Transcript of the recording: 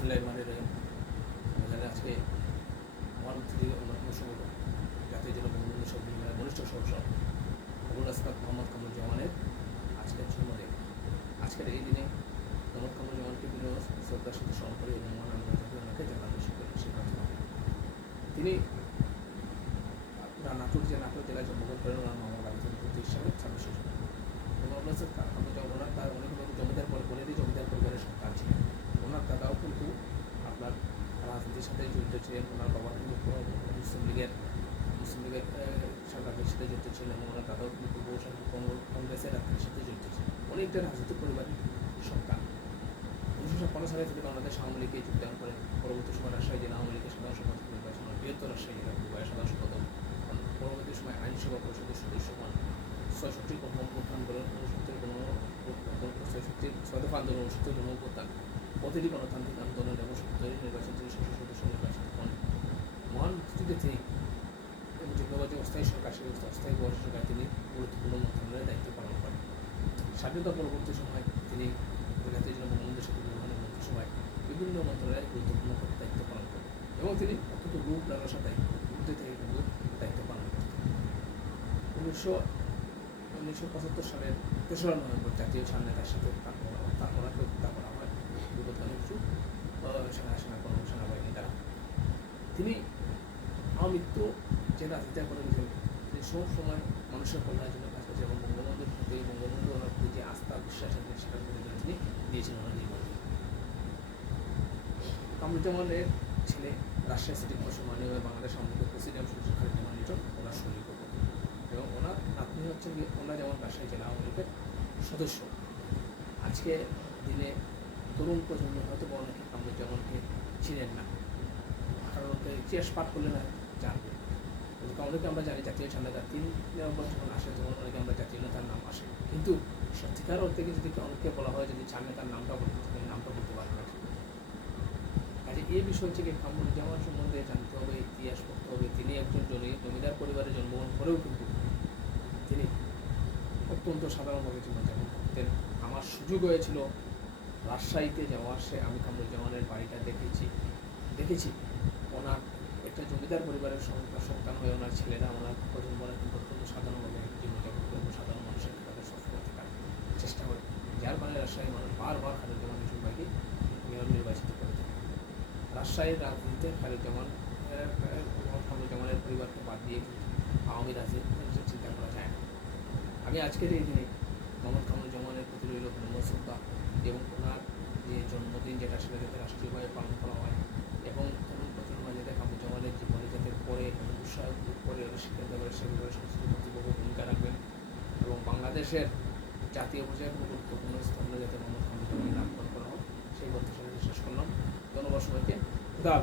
রহমান রহিম আজকে জাতীয় সব ঘনিষ্ঠ আজকের আজকের এই দিনে বিভিন্ন সাথে এবং তিনি নাটোর যে নাটোর জেলায় জন্মগ্রহণ করেন, ওনার মামা বাড়ি থেকে প্রতি হিসাবে ছাব্বিশে জন এবং আপনার স্যার কামরুল জামান ওনার তার অনেক কিন্তু জমিদার পর বোনেরই জমিদার পরিবারের সন্তান ছিলেন ওনার দাদাও কিন্তু আপনার রাজনীতির সাথে জড়িত ছিলেন ওনার বাবা কিন্তু মুসলিম লীগের মুসলিম লীগের সরকারের সাথে জড়িত ছিলেন এবং ওনার দাদাও কিন্তু কংগ্রেস- কংগ্রেসের রাজনীতির সাথে জড়িত ছিলেন। অনেকটা রাজনৈতিক পরিবারের সন্তান উনিশশো ছাপ্পান্ন সালে থেকে বাংলাদেশ আওয়ামী লীগে যোগদান করেন পরবর্তী সময় রাজশাহী জেলা আওয়ামী লীগের সাধারণ সম্পাদক নির্বাচন বৃহত্তর রাজশাহী জেলা দুবাই সাধারণ সম্পাদক। পরবর্তী সময় আইনসভা পরিষদের সদস্য হন। ছয়ষট্টি গণঅভ্যুত্থান বলেন উনসত্তর গণ ছয়ষট্টি ছয় দফা আন্দোলন, উনসত্তর গণঅভ্যুত্থান প্রতিটি গণতান্ত্রিক আন্দোলন এবং সত্তরের নির্বাচন থেকে সংসদ সদস্য নির্বাচিত হন মহান মুক্তিযুদ্ধে তিনি এবং যুদ্ধবাদী অস্থায়ী অস্থায়ী সরকার তিনি গুরুত্বপূর্ণ মন্ত্রণালয়ের দায়িত্ব পালন করেন। স্বাধীনতা পরবর্তী সময় তিনি জাতীয় জন্য বঙ্গবন্ধু শেখ মুজিবুর মন্ত্রিসভায় বিভিন্ন মন্ত্রণালয়ে গুরুত্বপূর্ণ দায়িত্ব পালন করেন এবং তিনি অত্যন্ত রূপ লালসার দায়িত্ব থেকে কিন্তু দায়িত্ব পালন করেন। উনিশশো উনিশশো পঁচাত্তর সালের তেসরা নভেম্বর জাতীয় ছাড়নেতার সাথে তার তার ওনাকে হত্যা করা হয় বিপদগামী কিছু সেনা সেনা কর্ম সেনাবাহিনী দ্বারা। তিনি আমৃত্যু যে রাজনীতি করে গেছেন তিনি সব সময় মানুষের কল্যাণের জন্য কাজ করেছেন এবং বঙ্গবন্ধুর প্রতি বঙ্গবন্ধু ওনার প্রতি যে আস্থা, বিশ্বাস আছে সেটা প্রতি তিনি দিয়েছেন ওনার জীবন কামরুজ্জামানের ছেলে রাজশাহী সিটি কর্পোরেশন মাননীয় বাংলাদেশ লীগের প্রেসিডেন্ট সুশীল খালিদ জামান লিটন ওনার শরীর এবং ওনার আপনি হচ্ছেন কি, ওনার যেমন রাজশাহী জেলা আওয়ামী লীগের সদস্য। আজকে দিনে তরুণ প্রজন্ম হয়তো বা অনেকে কামরুজ্জামানকে চিনেন না। কারণ ওকে ইতিহাস পাঠ করলে না জানবে। অনেকে আমরা জানি জাতীয় তিন নম্বর যখন আসে, তখন অনেকে আমরা জাতীয় নেতার নাম আসে। কিন্তু সত্যিকার অর্থে যদি অনেককে বলা হয় যদি চার নেতার নামটা বলতে তখন নামটা বলতে পারবে না। কাজে এই বিষয় থেকে কামরুজ্জামান সম্বন্ধে জানতে হবে, ইতিহাস পড়তে হবে। তিনি একজন জমি, জমিদার পরিবারে জন্মগ্রহণ করেও কিন্তু তিনি অত্যন্ত সাধারণভাবে জীবনযাপন করতেন। আমার সুযোগ হয়েছিল রাজশাহীতে যাওয়ার সে আমি কামরুজ্জামানের বাড়িটা দেখেছি। দেখেছি। ওনার একটা জমিদার পরিবারের সন্তান হয়ে ওনার ছেলেরা ওনার প্রজন্মরা কিন্তু অত্যন্ত সাধারণভাবে জীবনযাপন করে এবং সাধারণ মানুষের তাদের সফলতা থাকার চেষ্টা করে। যার কারণে রাজশাহী মানুষ বারবার খালিদুজ্জামান ইসুফ মেয়র নির্বাচিত করে থাকে রাজশাহীর রাজনীতিতে খালিদুজ্জামান জামানের পরিবারকে বাদ দিয়ে আওয়ামী রাজনীতি চিন্তা করা যায় না। আমি আজকের এই দিনে মোহাম্মদ কামরুজ্জামানের প্রতি রইল ধন্যবাদ, শ্রদ্ধা এবং ওনার যে জন্মদিন যেটা সেটা যাতে রাষ্ট্রীয়ভাবে পালন করা হয় এবং তরুণ প্রজন্ম যাতে কামরুজ্জামানের জীবনে যাতে পড়ে এবং উৎসাহ করে শিক্ষাতে পারে সেগুলোর সংস্কৃতি কর্তৃপক্ষ ভূমিকা রাখবেন এবং বাংলাদেশের জাতীয় পর্যায়ে কোনো গুরুত্বপূর্ণ স্থানে যাতে মোহাম্মদ লাভ করা হয়, সেই প্রত্যাশা শেষ করলাম ধন্যবাদ সবাইকে খুদা।